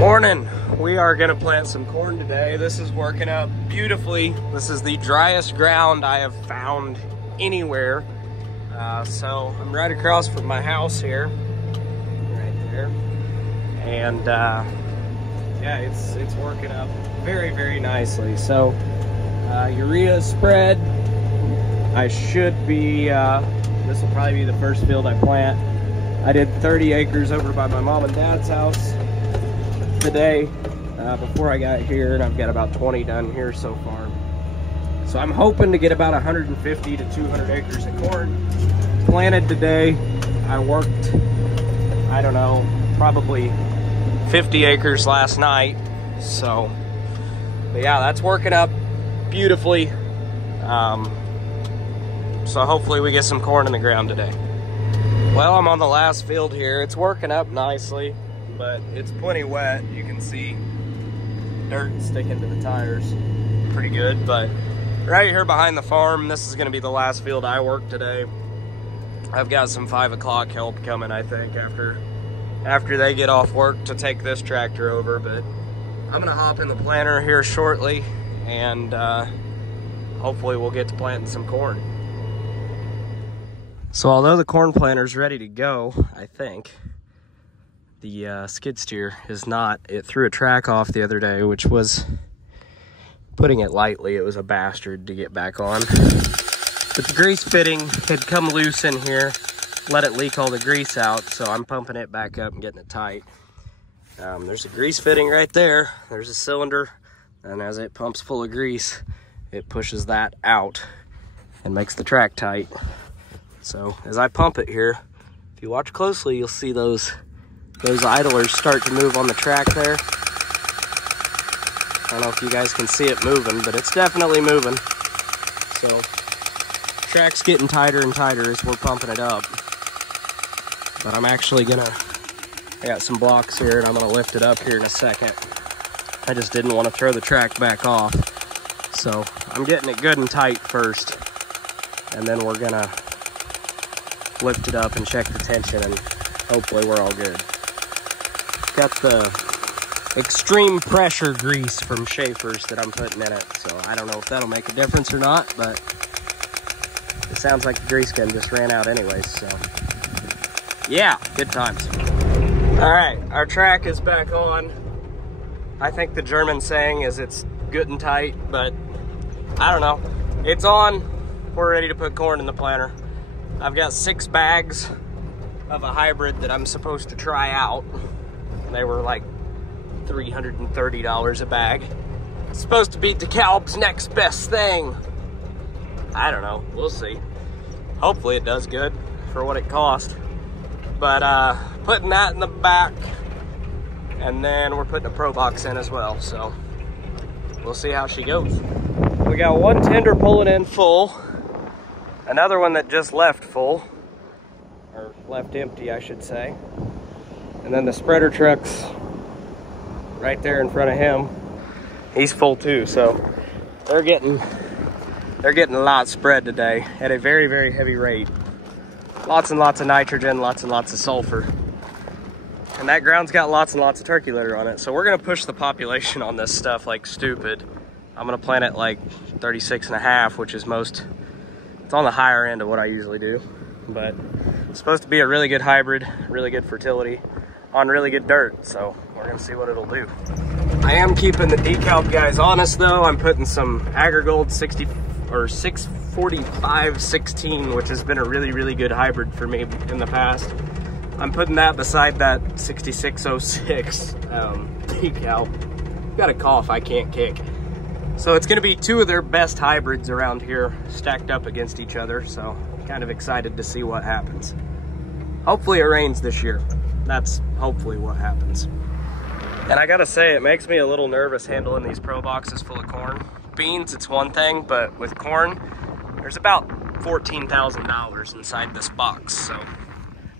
Morning. We are gonna plant some corn today. This is working out beautifully. This is the driest ground I have found anywhere. So I'm right across from my house here, right there. And yeah, it's working up very, very nicely. So urea spread. I should be, this will probably be the first field I plant. I did 30 acres over by my mom and dad's house today before I got here, and I've got about 20 done here so far. So I'm hoping to get about 150 to 200 acres of corn planted today. I worked, I don't know, probably 50 acres last night. So, but yeah, that's working up beautifully. So hopefully we get some corn in the ground today. Well, I'm on the last field here. It's working up nicely, but it's plenty wet. You can see dirt sticking to the tires pretty good. But right here behind the farm, this is gonna be the last field I work today. I've got some 5 o'clock help coming, I think, after they get off work to take this tractor over. But I'm gonna hop in the planter here shortly, and hopefully we'll get to planting some corn. So although the corn planter's ready to go, I think, the skid steer is not. It threw a track off the other day, which was, putting it lightly, it was a bastard to get back on. But the grease fitting had come loose in here, let it leak all the grease out, so I'm pumping it back up and getting it tight. There's a grease fitting right there. There's a cylinder, and as it pumps full of grease, it pushes that out and makes the track tight. So as I pump it here, if you watch closely, you'll see those idlers start to move on the track there. I don't know if you guys can see it moving, but it's definitely moving. So track's getting tighter and tighter as we're pumping it up. But I'm actually I got some blocks here and I'm gonna lift it up here in a second. I just didn't want to throw the track back off. So I'm getting it good and tight first, and then we're gonna lift it up and check the tension, and hopefully we're all good. Got the extreme pressure grease from Schaefer's that I'm putting in it, so I don't know if that'll make a difference or not, but it sounds like the grease gun just ran out anyways, so yeah, good times. All right, our track is back on. I think the German saying is it's good and tight, but I don't know. It's on. We're ready to put corn in the planter. I've got 6 bags of a hybrid that I'm supposed to try out. They were like $330 a bag. It's supposed to be DeKalb's next best thing. I don't know, we'll see. Hopefully it does good for what it cost. But putting that in the back, and then we're putting a Pro Box in as well, so we'll see how she goes. We got one tender pulling in full, another one that just left full, or left empty, I should say. And then the spreader truck's right there in front of him. He's full too, so they're getting a lot spread today at a very, very heavy rate. Lots and lots of nitrogen, lots and lots of sulfur. And that ground's got lots and lots of turkey litter on it. So we're gonna push the population on this stuff like stupid. I'm gonna plant it like 36.5, which is it's on the higher end of what I usually do. But it's supposed to be a really good hybrid, really good fertility on really good dirt. So we're gonna see what it'll do. I am keeping the DeKalb guys honest though. I'm putting some AgriGold 645-16, which has been a really, really good hybrid for me in the past. I'm putting that beside that 6606 DeKalb. Got a cough I can't kick. So it's gonna be 2 of their best hybrids around here stacked up against each other. So I'm kind of excited to see what happens. Hopefully it rains this year. That's hopefully what happens. And I gotta say, it makes me a little nervous handling these Pro Boxes full of corn. Beans, it's one thing, but with corn, there's about $14,000 inside this box. So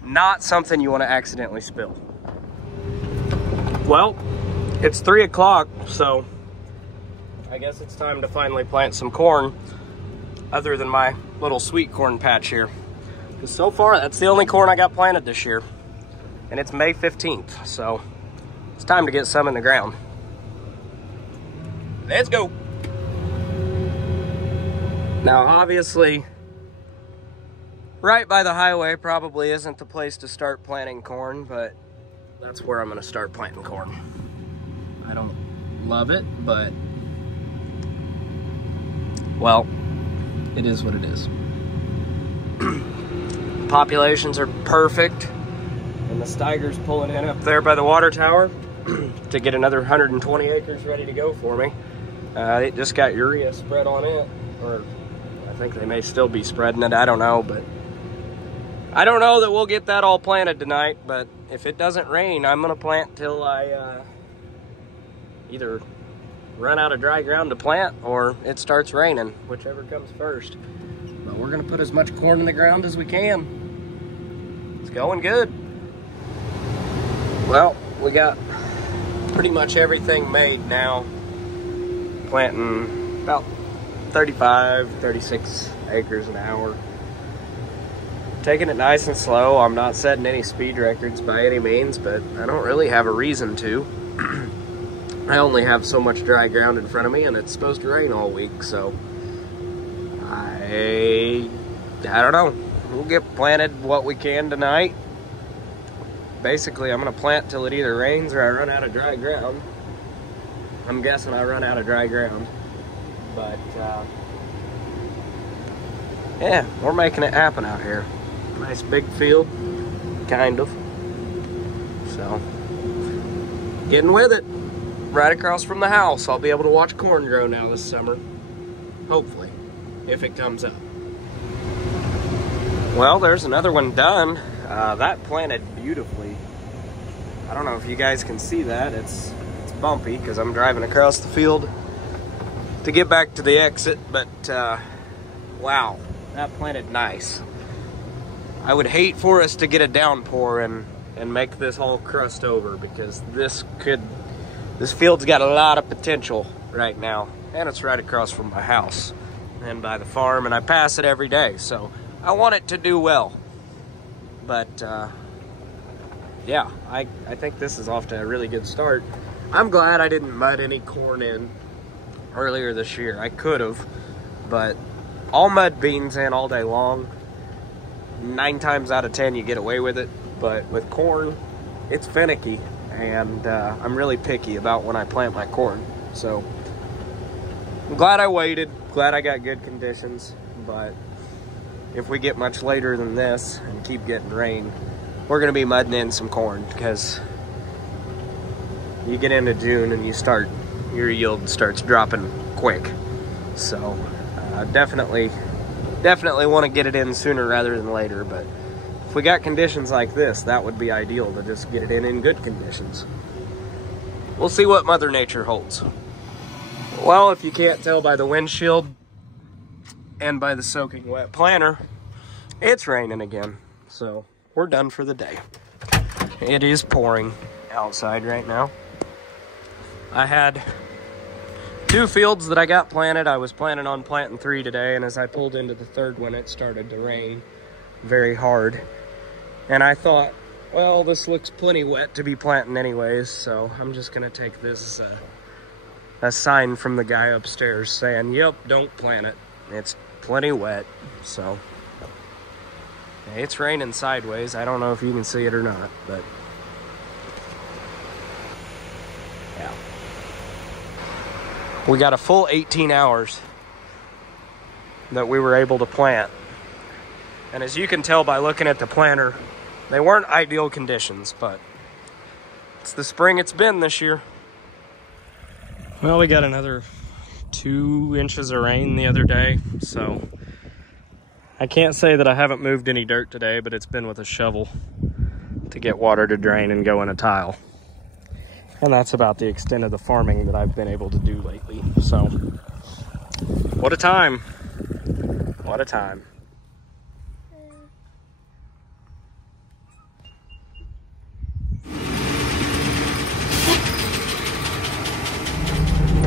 not something you want to accidentally spill. Well, it's 3 o'clock, so I guess it's time to finally plant some corn other than my little sweet corn patch here. Because so far, that's the only corn I got planted this year. And it's May 15th, so it's time to get some in the ground. Let's go. Now, obviously, right by the highway probably isn't the place to start planting corn, but that's where I'm gonna start planting corn. I don't love it, but, well, it is what it is. Populations are perfect, and the Steiger's pulling in up there by the water tower to get another 120 acres ready to go for me. It just got urea spread on it, or I think they may still be spreading it, I don't know, but I don't know that we'll get that all planted tonight, but if it doesn't rain, I'm gonna plant till I either run out of dry ground to plant or it starts raining, whichever comes first. But we're gonna put as much corn in the ground as we can. It's going good. Well, we got pretty much everything made now. Planting about 35, 36 acres an hour. Taking it nice and slow. I'm not setting any speed records by any means, but I don't really have a reason to. I only have so much dry ground in front of me, and it's supposed to rain all week, so I don't know. We'll get planted what we can tonight. Basically, I'm gonna plant till it either rains or I run out of dry ground. I'm guessing I run out of dry ground, but yeah, we're making it happen out here. Nice big field, kind of. So, getting with it. Right across from the house, I'll be able to watch corn grow now this summer. Hopefully, if it comes up. Well, there's another one done. That planted beautifully. I don't know if you guys can see that. It's bumpy because I'm driving across the field to get back to the exit, but wow, that planted nice. I would hate for us to get a downpour and make this all crust over, because this field's got a lot of potential right now, and it's right across from my house and by the farm, and I pass it every day, so I want it to do well. But yeah, I think this is off to a really good start. I'm glad I didn't mud any corn in earlier this year. I could have, but all mud beans in all day long. 9 times out of 10 you get away with it, but with corn, it's finicky, and I'm really picky about when I plant my corn. So I'm glad I waited, glad I got good conditions, but if we get much later than this and keep getting rain, we're gonna be mudding in some corn, because you get into June and your yield starts dropping quick. So definitely want to get it in sooner rather than later, but if we got conditions like this, that would be ideal, to just get it in good conditions. We'll see what Mother Nature holds. Well, if you can't tell by the windshield and by the soaking wet planter, it's raining again, so we're done for the day. It is pouring outside right now. I had 2 fields that I got planted. I was planning on planting 3 today, and as I pulled into the 3rd one, it started to rain very hard. And I thought, well, this looks plenty wet to be planting anyways, so I'm just gonna take this as a sign from the guy upstairs saying, yep, don't plant it. It's plenty wet. So it's raining sideways. I don't know if you can see it or not, but yeah. We got a full 18 hours that we were able to plant. And as you can tell by looking at the planter, they weren't ideal conditions, but it's the spring it's been this year. Well, we got another 2 inches of rain the other day, so I can't say that I haven't moved any dirt today, but it's been with a shovel to get water to drain and go in a tile. And that's about the extent of the farming that I've been able to do lately. So, what a time. What a time.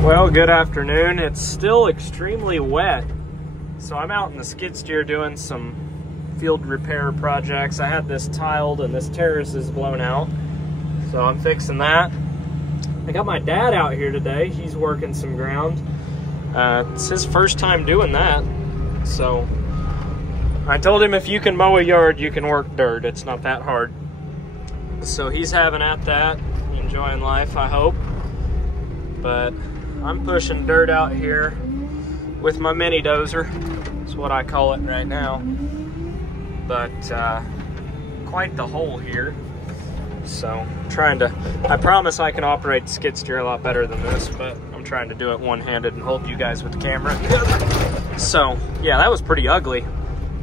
Well, good afternoon. It's still extremely wet. So I'm out in the skid steer doing some field repair projects. I had this tiled and this terrace is blown out. So I'm fixing that. I got my dad out here today. He's working some ground. It's his first time doing that. So I told him if you can mow a yard, you can work dirt. It's not that hard. So he's having at that, enjoying life, I hope. But I'm pushing dirt out here with my mini dozer. That's what I call it right now. But quite the hole here. So trying to, I promise I can operate the skid steer a lot better than this, but I'm trying to do it one-handed and hold you guys with the camera. So yeah, that was pretty ugly.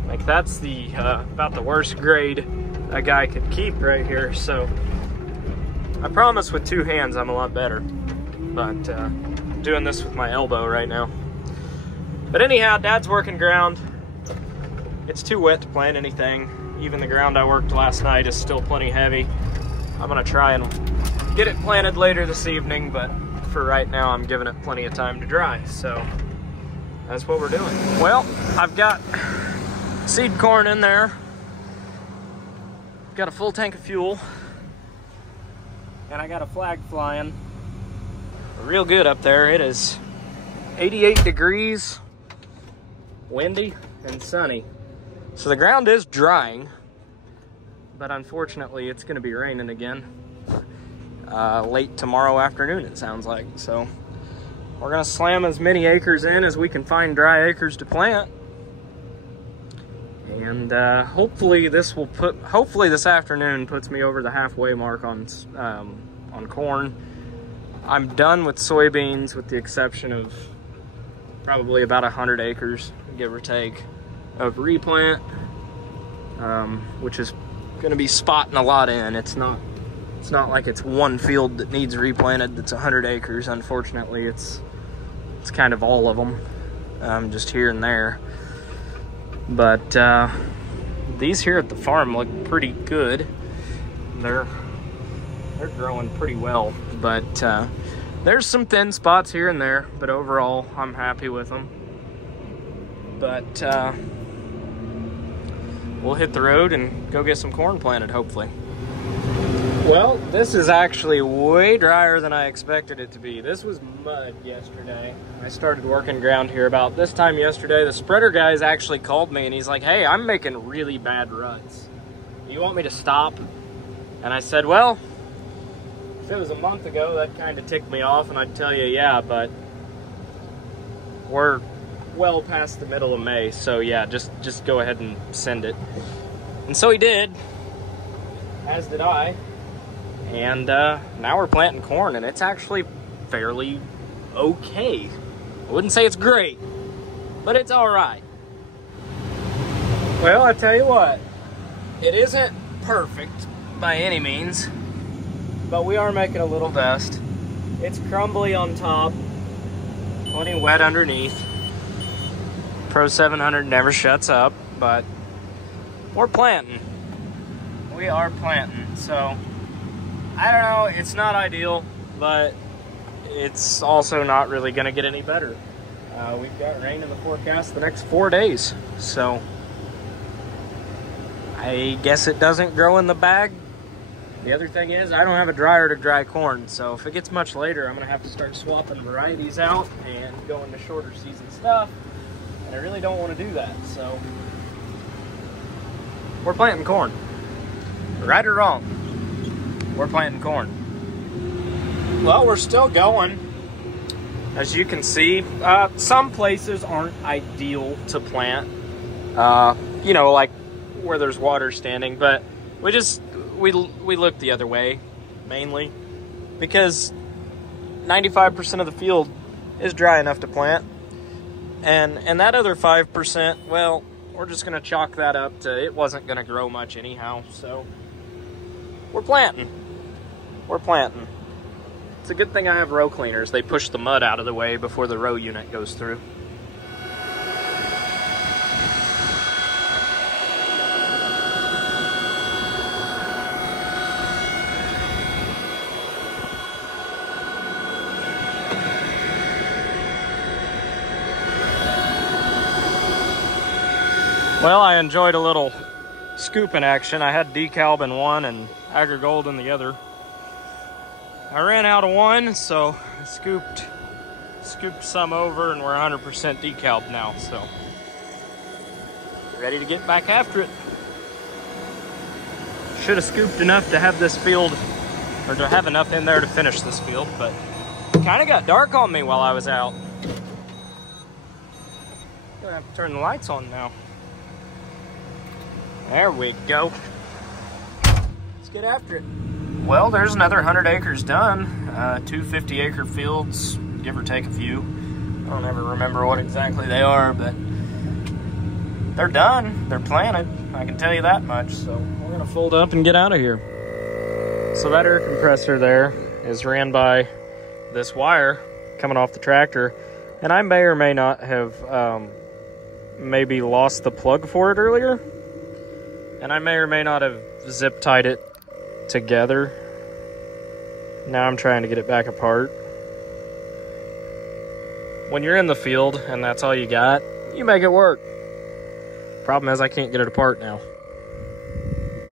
Like that's the about the worst grade a guy could keep right here. So I promise with two hands I'm a lot better, but doing this with my elbow right now. But anyhow, Dad's working ground. It's too wet to plant anything. Even the ground I worked last night is still plenty heavy. I'm gonna try and get it planted later this evening, but for right now I'm giving it plenty of time to dry. So that's what we're doing. Well, I've got seed corn in there. Got a full tank of fuel. And I got a flag flying real good up there. It is 88 degrees, windy and sunny. So the ground is drying, but unfortunately it's gonna be raining again late tomorrow afternoon, it sounds like. So we're gonna slam as many acres in as we can find dry acres to plant. And hopefully this afternoon puts me over the halfway mark on corn. I'm done with soybeans with the exception of probably about 100 acres, give or take, of replant, which is going to be spotting a lot in. It's not like it's one field that needs replanted that's 100 acres. Unfortunately, it's kind of all of them, just here and there. But these here at the farm look pretty good. They're growing pretty well, but there's some thin spots here and there, but overall I'm happy with them. But we'll hit the road and go get some corn planted, hopefully. Well, this is actually way drier than I expected it to be. This was mud yesterday. I started working ground here about this time yesterday. The spreader guys actually called me and he's like, hey, I'm making really bad ruts. Do you want me to stop? And I said, well, if it was a month ago, that kind of ticked me off and I'd tell you, yeah, but we're well past the middle of May, so yeah, just go ahead and send it. And so he did, as did I. And now we're planting corn, and it's actually fairly okay. I wouldn't say it's great, but it's all right. Well, I tell you what, it isn't perfect by any means, but we are making a little best. It's crumbly on top, plenty wet underneath. Pro 700 never shuts up, but we're planting. We are planting, so I don't know, it's not ideal, but it's also not really gonna get any better. We've got rain in the forecast the next 4 days, so I guess it doesn't grow in the bag. The other thing is, I don't have a dryer to dry corn, so if it gets much later, I'm gonna have to start swapping varieties out and go into shorter season stuff, and I really don't want to do that, so we're planting corn. Right or wrong, we're planting corn. Well, we're still going. As you can see, some places aren't ideal to plant, you know, like where there's water standing, but we look the other way, mainly, because 95% of the field is dry enough to plant, and that other 5%, well, we're just gonna chalk that up to it wasn't gonna grow much anyhow, so we're planting. We're planting. It's a good thing I have row cleaners. They push the mud out of the way before the row unit goes through. Well, I enjoyed a little scooping action. I had DeKalb in one and AgriGold in the other. I ran out of one, so I scooped some over, and we're 100% decalbed now, so ready to get back after it. Should have scooped enough to have this field, or to have enough in there to finish this field, but it kind of got dark on me while I was out. Gonna have to turn the lights on now. There we go. Let's get after it. Well, there's another 100 acres done. 2 50-acre fields, give or take a few. I don't ever remember what exactly they are, but they're done. They're planted. I can tell you that much. So we're gonna fold up and get out of here. So that air compressor there is ran by this wire coming off the tractor, and I may or may not have maybe lost the plug for it earlier, and I may or may not have zip tied it together. Now I'm trying to get it back apart. When you're in the field and that's all you got, you make it work. Problem is I can't get it apart now.